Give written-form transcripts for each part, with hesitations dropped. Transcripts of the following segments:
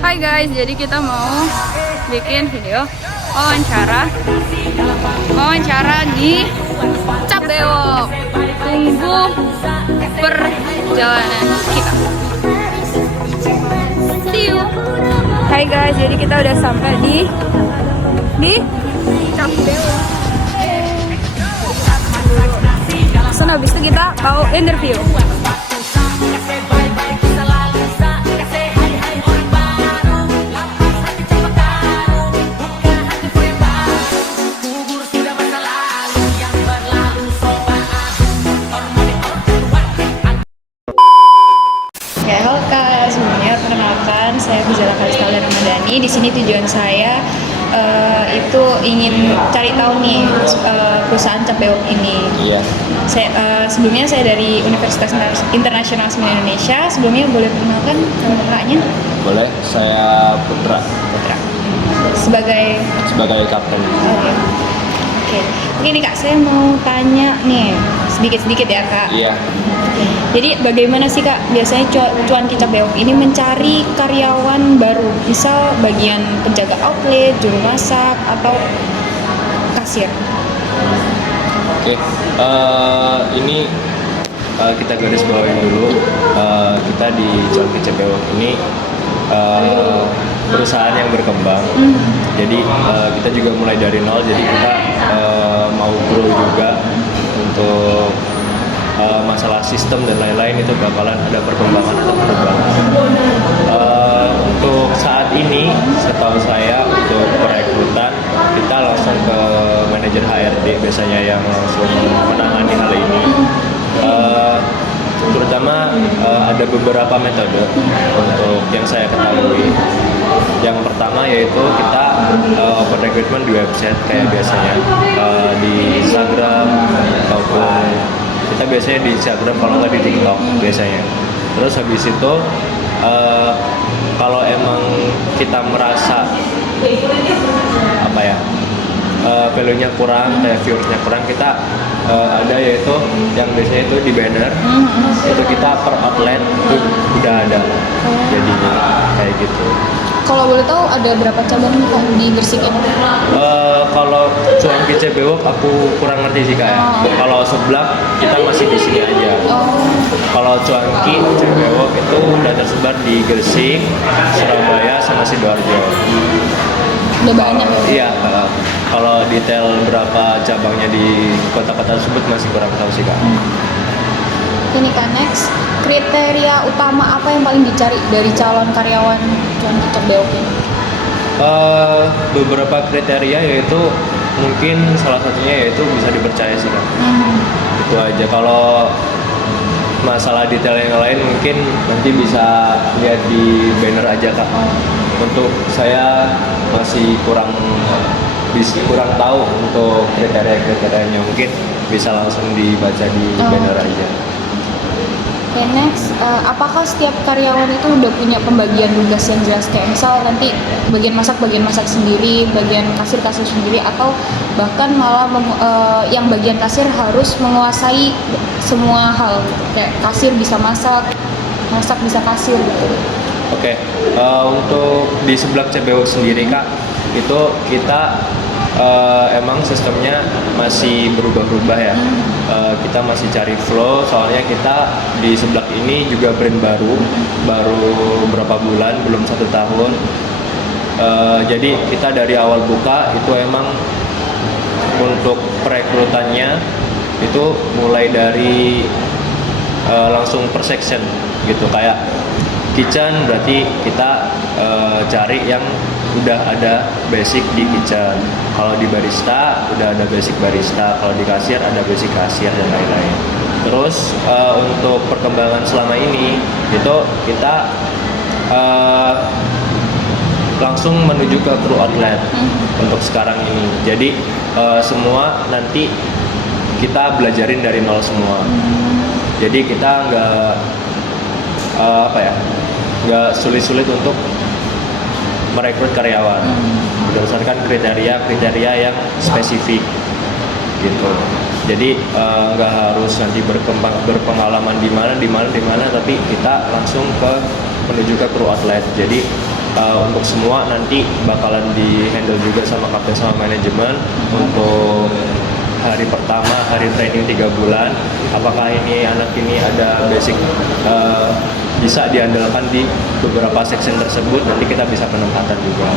Hai guys, jadi kita mau bikin video wawancara di Cap Bewok. Tunggu perjalanan kita. See you. Hai guys, jadi kita udah sampai di Cap Bewok. So, habis itu kita mau interview. Halo Kak, sebelumnya perkenalkan saya Guzala Kalista Ramadhani. Di sini tujuan saya itu ingin cari tahu nih perusahaan Cap Bewok ini. Iya. Sebelumnya saya dari Universitas Internasional Semen Indonesia. Sebelumnya boleh perkenalkan nama kakaknya? Boleh, saya Putra. Sebagai kapten. Oke. Oke nih Kak, saya mau tanya nih sedikit-sedikit ya Kak. Iya. Jadi bagaimana sih Kak biasanya cuan Cap Bewok ini mencari karyawan baru, misal bagian penjaga outlet, juru masak, atau kasir? Oke. Ini kita garis bawain dulu. Kita di Cuanki Cap Bewok ini perusahaan yang berkembang. Jadi kita juga mulai dari nol. Jadi kita mau grow juga untuk masalah sistem dan lain-lain, itu bakalan ada perkembangan atau perubahan. Untuk saat ini, setahu saya untuk perekrutan kita langsung ke manajer HRD biasanya yang langsung menangani hal ini. Terutama ada beberapa metode untuk yang saya ketahui. Yang pertama yaitu kita open recruitment di website kayak biasanya, di Instagram ataupun kita biasanya di Instagram, kalau nggak di TikTok biasanya. Terus habis itu kalau emang kita merasa value-nya kurang, kayak viewersnya kurang, kita ada yaitu yang biasanya itu di banner, itu kita per outlet itu udah ada jadinya kayak gitu. Kalau boleh tahu ada berapa cabang nih Kak di Gresik ini? Kalau Cuanki Cap Bewok aku kurang ngerti sih Kak ya. Kalau seblak kita masih di sini aja. Kalau Cuanki Cap Bewok itu udah tersebar di Gresik, Surabaya, sama Sidoarjo. Udah banyak ya? Iya. Kalau detail berapa cabangnya di kota-kota tersebut masih kurang tahu sih Kak. Ini Kak, next, kriteria utama apa yang paling dicari dari calon karyawan Cuanki Cap Bewok ini? Beberapa kriteria yaitu mungkin salah satunya yaitu bisa dipercaya sih Kak. Itu aja. Kalau masalah detail yang lain mungkin nanti bisa lihat di banner aja Kak. Untuk saya masih kurang tahu untuk kriteria-kriterianya, mungkin bisa langsung dibaca di banner aja. Oke, next, apakah setiap karyawan itu udah punya pembagian tugas yang jelas, kayak misal nanti bagian masak sendiri, bagian kasir sendiri, atau bahkan malah yang bagian kasir harus menguasai semua hal, kayak kasir bisa masak bisa kasir gitu. Oke, untuk di sebelah Cap Bewok sendiri Kak, itu kita emang sistemnya masih berubah-ubah ya. Kita masih cari flow, soalnya kita di sebelah ini juga brand baru berapa bulan, belum 1 tahun. Jadi kita dari awal buka itu emang untuk perekrutannya itu mulai dari langsung per section gitu, kayak kitchen berarti kita cari yang udah ada basic di kitchen. Kalau di barista udah ada basic barista, kalau di kasir ada basic kasir dan lain-lain. Terus untuk perkembangan selama ini itu kita langsung menuju ke crew outlet untuk sekarang ini. Jadi semua nanti kita belajarin dari nol semua. Jadi kita nggak sulit-sulit untuk merekrut karyawan berdasarkan kriteria yang spesifik gitu. Jadi nggak harus nanti berpengalaman di mana, tapi kita langsung menuju ke crew outlet. Jadi untuk semua nanti bakalan di handle juga sama kapten sama manajemen untuk hari pertama, hari training 3 bulan. Apakah ini anak ini ada basic bisa diandalkan di beberapa section tersebut, nanti kita bisa penempatan juga.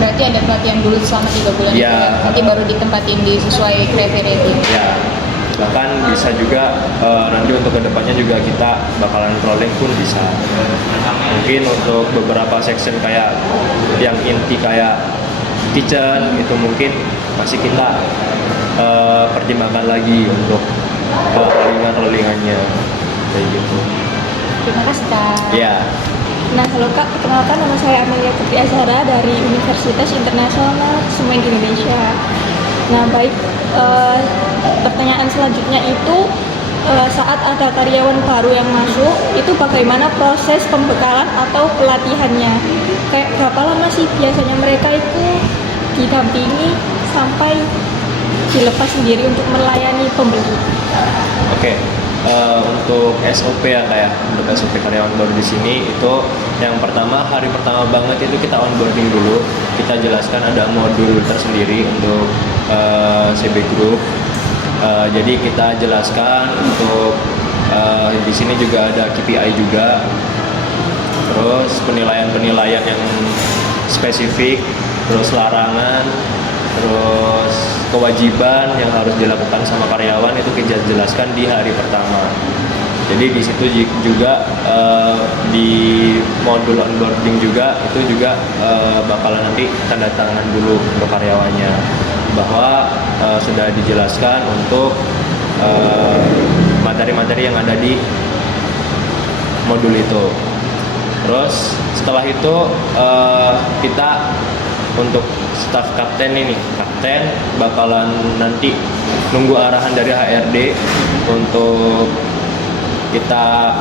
Berarti ada pelatihan dulu selama 3 bulan Ya. itu ya? Nanti baru ditempatin di sesuai kriteria itu. Ya, bahkan bisa juga nanti untuk kedepannya juga kita bakalan rolling pun bisa. Mungkin untuk beberapa section kayak yang inti kayak kitchen itu mungkin masih kita pertimbangkan lagi untuk rollingannya kayak gitu. Terima kasih Kak. Ya. Nah, halo Kak, perkenalkan nama saya Amelia Putri Azhara dari Universitas Internasional Semen Indonesia. Nah, baik, pertanyaan selanjutnya itu saat ada karyawan baru yang masuk, itu bagaimana proses pembekalan atau pelatihannya? Kayak berapa lama sih biasanya mereka itu didampingi sampai dilepas sendiri untuk melayani pembeli? Oke, untuk SOP ya kayak untuk SOP karyawan baru di sini itu yang pertama hari pertama banget itu kita onboarding dulu, kita jelaskan ada modul tersendiri untuk CB Group. Jadi kita jelaskan untuk di sini juga ada KPI juga, terus penilaian-penilaian yang spesifik, terus larangan, terus kewajiban yang harus dilakukan sama karyawan itu kita jelaskan di hari pertama. Jadi di situ juga di modul onboarding juga itu juga bakalan nanti tanda tangan dulu untuk karyawannya bahwa sudah dijelaskan untuk materi-materi yang ada di modul itu. Terus setelah itu kita untuk staf kapten ini, kapten bakalan nanti nunggu arahan dari HRD untuk kita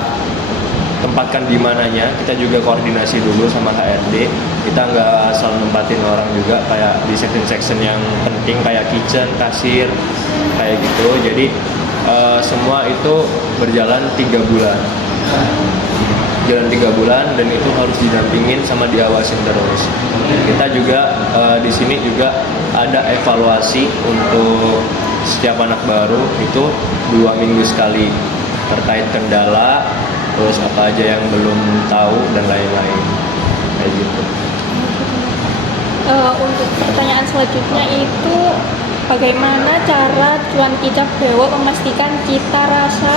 tempatkan di mananya. Kita juga koordinasi dulu sama HRD. Kita nggak asal nempatin orang juga kayak di section-section yang penting kayak kitchen, kasir, kayak gitu. Jadi semua itu berjalan 3 bulan. Jalan 3 bulan dan itu harus didampingin sama diawasin terus. Kita juga di sini juga ada evaluasi untuk setiap anak baru itu 2 minggu sekali terkait kendala, terus apa aja yang belum tahu dan lain-lain kayak gitu. Untuk pertanyaan selanjutnya itu bagaimana cara Cuanki Cap Dewo memastikan cita rasa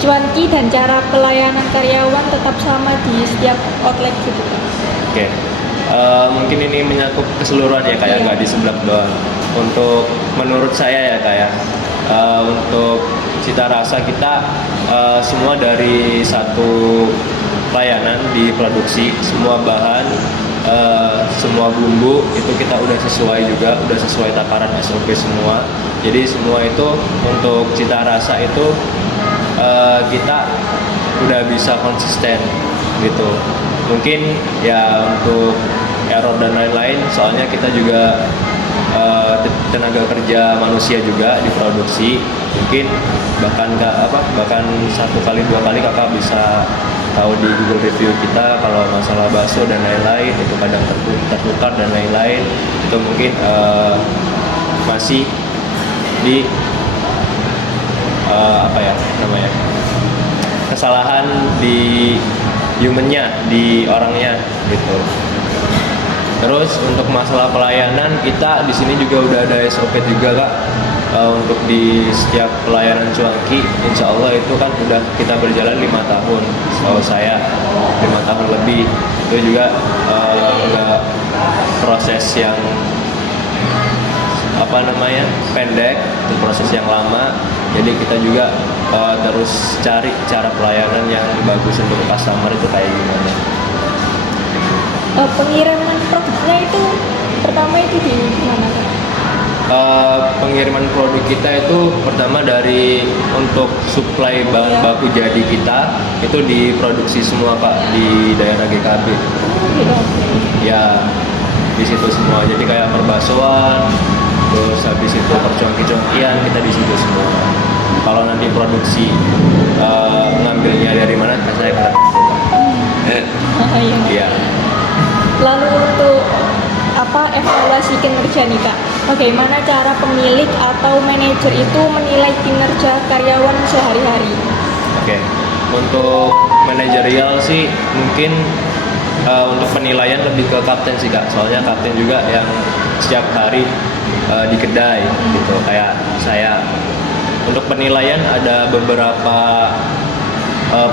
cuanki dan cara pelayanan karyawan tetap sama di setiap outlet gitu? Oke, mungkin ini menyangkut keseluruhan ya kayak nggak di sebelah doang. Untuk menurut saya ya kayak untuk cita rasa kita semua dari satu pelayanan di produksi, semua bahan, semua bumbu itu kita udah sesuai juga, udah sesuai takaran SOP semua. Jadi semua itu untuk cita rasa itu kita udah bisa konsisten gitu. Mungkin ya untuk error dan lain-lain soalnya kita juga tenaga kerja manusia juga di produksi, mungkin bahkan 1 kali 2 kali kakak bisa tahu di Google review kita kalau masalah bakso dan lain-lain itu kadang tertukar dan lain-lain, itu mungkin masih di kesalahan di humannya, di orangnya gitu. Terus untuk masalah pelayanan kita di sini juga udah ada SOP juga kak. Untuk di setiap pelayanan cuanki, insya Allah itu kan udah kita berjalan 5 tahun. Setahu saya 5 tahun lebih. Itu juga nggak proses yang pendek, itu proses yang lama. Jadi kita juga terus cari cara pelayanan yang bagus untuk customer itu kayak gimana. Pengiriman produknya itu pertama itu di mana Kak? Pengiriman produk kita itu pertama dari untuk suplai bahan baku jadi kita itu diproduksi semua Pak di daerah GKB. Ya di situ semua. Jadi kayak perbasuan, terus habis itu percongki-congkian kita di situ semua. Kalau nanti produksi ngambilnya dari mana, saya nggak tahu. Iya. Indonesia nih Kak, bagaimana cara pemilik atau manajer itu menilai kinerja karyawan sehari-hari? Oke, untuk manajerial sih mungkin untuk penilaian lebih ke kapten sih kak. Soalnya kapten juga yang setiap hari di kedai gitu. Kayak saya. Untuk penilaian ada beberapa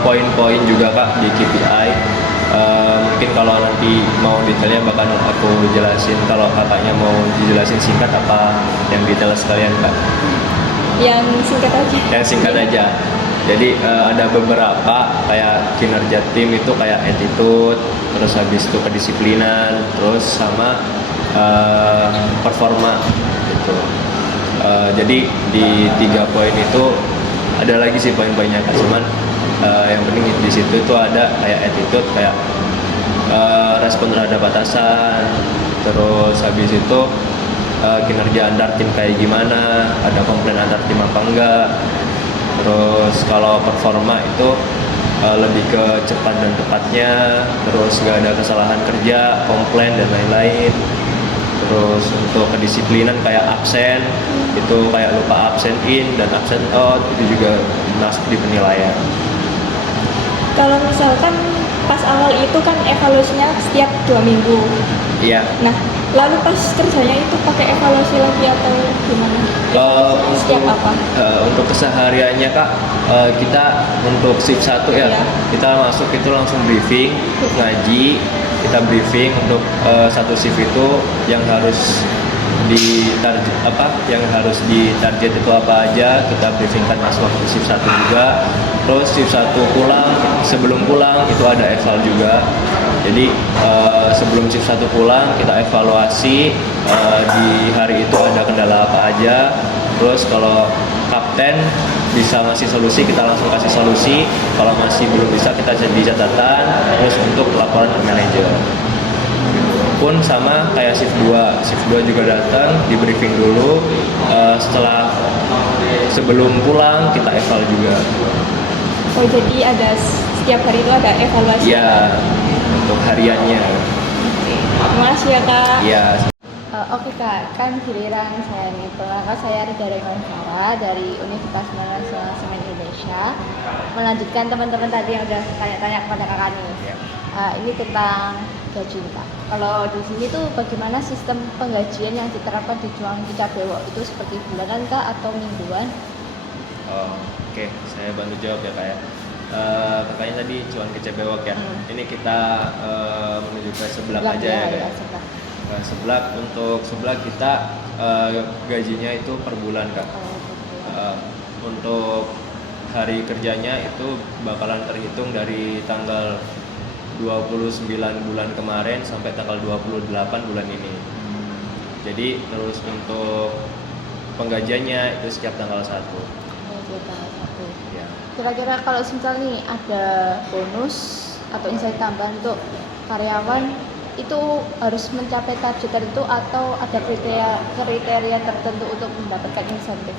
poin-poin juga kak di KPI. Mungkin kalau nanti mau detailnya bakal aku jelasin. Kalau kakaknya mau dijelasin singkat apa yang detail sekalian kak? Yang singkat aja. Yang singkat aja. Jadi ada beberapa kayak kinerja tim itu kayak attitude, terus habis itu kedisiplinan, terus sama performa gitu. Jadi di 3 poin itu ada lagi sih poin-poinnya kan, cuman yang penting di situ itu ada kayak attitude, kayak respon terhadap batasan, terus habis itu kinerja antar tim kayak gimana, ada komplain antar tim apa enggak. Terus kalau performa itu lebih ke cepat dan tepatnya, terus gak ada kesalahan kerja, komplain dan lain-lain. Terus untuk kedisiplinan kayak absen, itu kayak lupa absen in dan absen out, itu juga masuk di penilaian. Kalau misalkan pas awal itu kan evaluasinya setiap 2 minggu. Iya. Nah, lalu pas kerjanya itu pakai evaluasi lagi atau gimana? Setiap apa? Untuk kesehariannya kak, kita untuk shift 1 ya, Iya. kita masuk itu langsung briefing, ngaji, kita briefing untuk satu shift itu yang harus yang harus ditarget itu apa aja, kita briefingkan pas waktu shift 1 juga. Terus shift 1 pulang, sebelum pulang itu ada eval juga. Jadi sebelum shift 1 pulang kita evaluasi di hari itu ada kendala apa aja. Terus kalau kapten bisa ngasih solusi, kita langsung kasih solusi. Kalau masih belum bisa, kita jadi catatan. Terus untuk laporan ke manajer. Pun sama kayak shift 2. Shift 2 juga datang, di briefing dulu. Setelah sebelum pulang kita eval juga. Oh, jadi ada setiap hari itu ada evaluasi. Iya, untuk hariannya. Terima kasih ya Kak. Iya. Oke kak, kan giliran saya nih. Perkenalkan saya Rida Rekonvara dari Universitas Nasional Semen Indonesia. Melanjutkan teman-teman tadi yang udah tanya-tanya kepada kakak nih. Ini tentang gaji nih, kak. Kalau di sini tuh bagaimana sistem penggajian yang diterapkan di Cuan Kicabewok itu seperti bulanan kak atau mingguan? Oke, saya bantu jawab ya kak ya. Kakaknya tadi Cuan Kicabewok ya. Ini kita menuju ke sebelah aja ya kak. Ya, sebelah. Nah, untuk sebelah kita gajinya itu per bulan kak. Untuk hari kerjanya itu bakalan terhitung dari tanggal 29 bulan kemarin sampai tanggal 28 bulan ini. Jadi terus untuk penggajiannya itu setiap tanggal 1. Ya. Kira-kira kalau misal nih ada bonus atau insentif tambahan untuk karyawan itu harus mencapai target tertentu atau ada kriteria tertentu untuk mendapatkan insentif?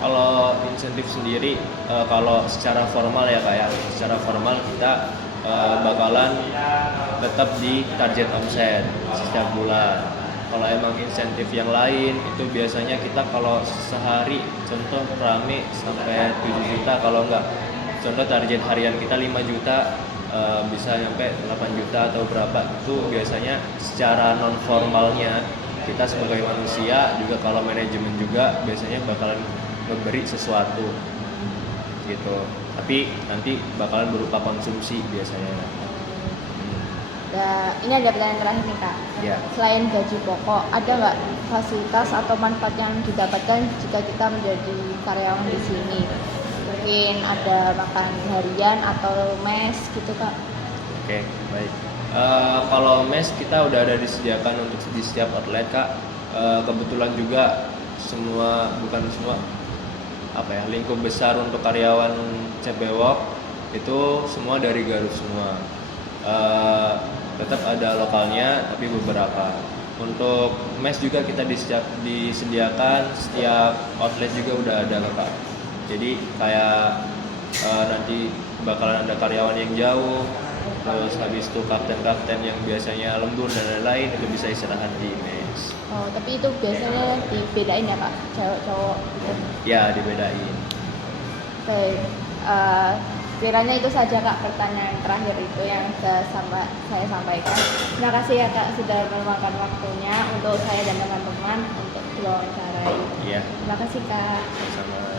Kalau insentif sendiri, kalau secara formal ya kak ya, secara formal kita bakalan tetap di target omset setiap bulan. Kalau emang insentif yang lain itu biasanya kita kalau sehari contoh rame sampai 7 juta, kalau enggak contoh target harian kita 5 juta, bisa sampai 8 juta atau berapa, itu biasanya secara non formalnya kita sebagai manusia juga, kalau manajemen juga biasanya bakalan memberi sesuatu gitu, tapi nanti bakalan berupa konsumsi biasanya. Nah, ini ada pertanyaan terakhir nih kak. Ya. Selain gaji pokok, ada nggak fasilitas atau manfaat yang didapatkan jika kita menjadi karyawan di sini? Mungkin ada makan harian atau mes gitu kak? Oke, baik. Kalau mes kita udah ada disediakan untuk di setiap outlet kak. Kebetulan juga bukan semua lingkup besar untuk karyawan Cebewok itu semua dari Garut semua. Tetap ada lokalnya tapi beberapa. Untuk mes juga kita disediakan, setiap outlet juga udah ada kak. Jadi kayak nanti bakalan ada karyawan yang jauh, Terus habis itu kapten-kapten yang biasanya lembur dan lain-lain itu bisa istirahat di mes. Oh, tapi itu biasanya dibedain ya Kak, cewek cowok gitu. Ya, dibedain. Baik, kiranya itu saja Kak pertanyaan terakhir itu yang saya sampaikan. Terima kasih ya Kak sudah meluangkan waktunya untuk saya dan teman-teman untuk diwawancarai. Iya, Terima kasih Kak. sama.